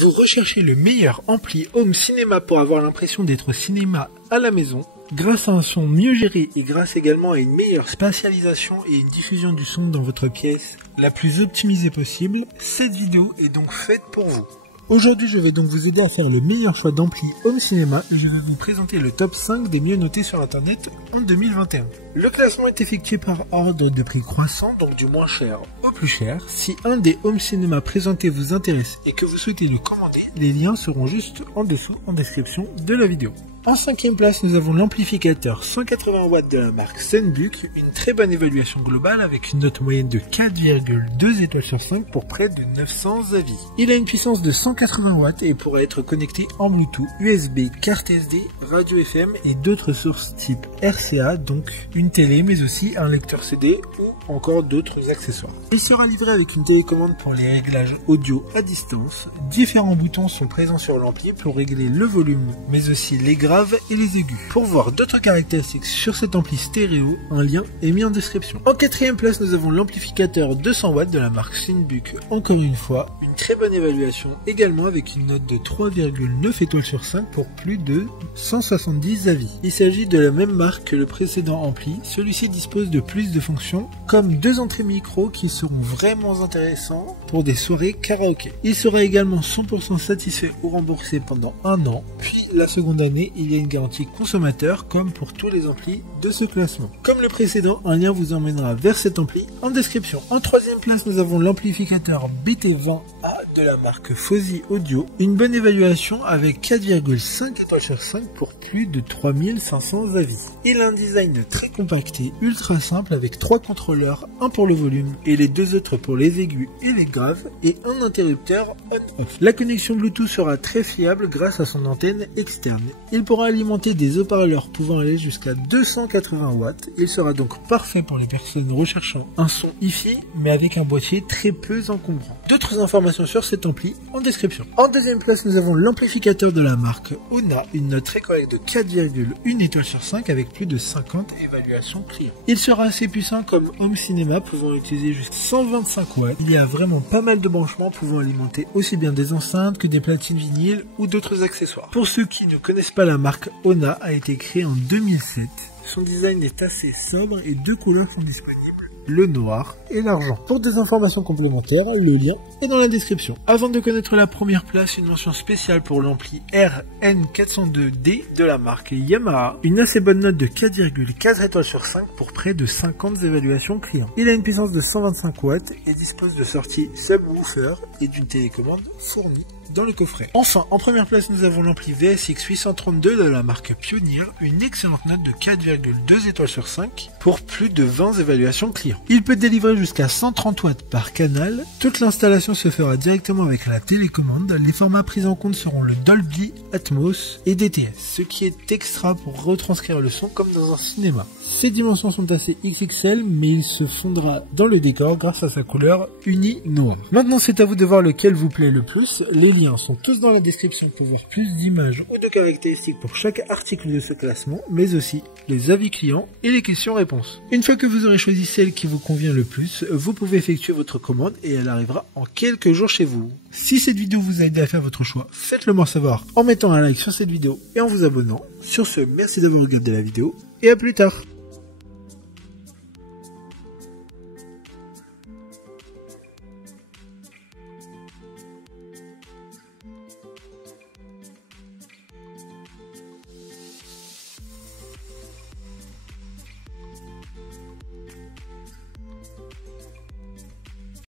Vous recherchez le meilleur ampli home cinéma pour avoir l'impression d'être au cinéma à la maison, grâce à un son mieux géré et grâce également à une meilleure spatialisation et une diffusion du son dans votre pièce la plus optimisée possible. Cette vidéo est donc faite pour vous. Aujourd'hui, je vais donc vous aider à faire le meilleur choix d'ampli home cinéma et je vais vous présenter le top 5 des mieux notés sur internet en 2021. Le classement est effectué par ordre de prix croissant, donc du moins cher au plus cher. Si un des home cinéma présentés vous intéresse et que vous souhaitez le commander, les liens seront juste en dessous en description de la vidéo. En 5e place, nous avons l'amplificateur 180 watts de la marque Sunbook, une très bonne évaluation globale avec une note moyenne de 4,2 étoiles sur 5 pour près de 900 avis. Il a une puissance de 180 watts et pourra être connecté en Bluetooth, USB, carte SD, radio FM et d'autres sources type RCA, donc une télé mais aussi un lecteur CD ou encore d'autres accessoires. Il sera livré avec une télécommande pour les réglages audio à distance. Différents boutons sont présents sur l'ampli pour régler le volume mais aussi les graves et les aigus. Pour voir d'autres caractéristiques sur cet ampli stéréo, un lien est mis en description. En 4e place, nous avons l'amplificateur 200 watts de la marque Sunbook. Encore une fois, une très bonne évaluation également avec une note de 3,9 étoiles sur 5 pour plus de 170 avis. Il s'agit de la même marque que le précédent ampli. Celui-ci dispose de plus de fonctions comme 2 entrées micro qui seront vraiment intéressants pour des soirées karaoké. Il sera également 100% satisfait ou remboursé pendant 1 an, puis la seconde année, il y a une garantie consommateur comme pour tous les amplis de ce classement. Comme le précédent, un lien vous emmènera vers cet ampli en description. En 3e place, nous avons l'amplificateur BT20A de la marque Fosi Audio. Une bonne évaluation avec 4,5 étoiles sur 5 pour plus de 3500 avis. Il a un design très compacté, ultra simple avec 3 contrôleurs, un pour le volume et les 2 autres pour les aigus et les graves et un interrupteur on-off. La connexion Bluetooth sera très fiable grâce à son antenne externe. Il pourra alimenter des haut-parleurs pouvant aller jusqu'à 280 watts. Il sera donc parfait pour les personnes recherchant un son hi-fi mais avec un boîtier très peu encombrant. D'autres informations sur cet ampli en description. En 2e place, nous avons l'amplificateur de la marque Ona, une note très correcte de 4,1 étoiles sur 5 avec plus de 50 évaluations clients. Il sera assez puissant comme home cinéma pouvant utiliser jusqu'à 125 watts. Il y a vraiment pas mal de branchements pouvant alimenter aussi bien des enceintes que des platines vinyles ou d'autres accessoires. Pour ceux qui ne connaissent pas la marque Ona, a été créée en 2007. Son design est assez sobre et 2 couleurs sont disponibles, le noir et l'argent. Pour des informations complémentaires, le lien est dans la description. Avant de connaître la première place, une mention spéciale pour l'ampli RN402D de la marque Yamaha. Une assez bonne note de 4,4 étoiles sur 5 pour près de 50 évaluations clients. Il a une puissance de 125 watts et dispose de sorties subwoofer et d'une télécommande fournie dans le coffret. Enfin, en première place, nous avons l'ampli VSX 832 de la marque Pioneer, une excellente note de 4,2 étoiles sur 5 pour plus de 20 évaluations clients. Il peut délivrer jusqu'à 130 watts par canal. Toute l'installation se fera directement avec la télécommande. Les formats pris en compte seront le Dolby Atmos et DTS, ce qui est extra pour retranscrire le son comme dans un cinéma. Ses dimensions sont assez XXL, mais il se fondra dans le décor grâce à sa couleur uni noire. Maintenant, c'est à vous de voir lequel vous plaît le plus. Les liens sont tous dans la description pour voir plus d'images ou de caractéristiques pour chaque article de ce classement, mais aussi les avis clients et les questions-réponses. Une fois que vous aurez choisi celle qui vous convient le plus, vous pouvez effectuer votre commande et elle arrivera en quelques jours chez vous. Si cette vidéo vous a aidé à faire votre choix, faites-le moi savoir en mettant un like sur cette vidéo et en vous abonnant. Sur ce, merci d'avoir regardé la vidéo et à plus tard.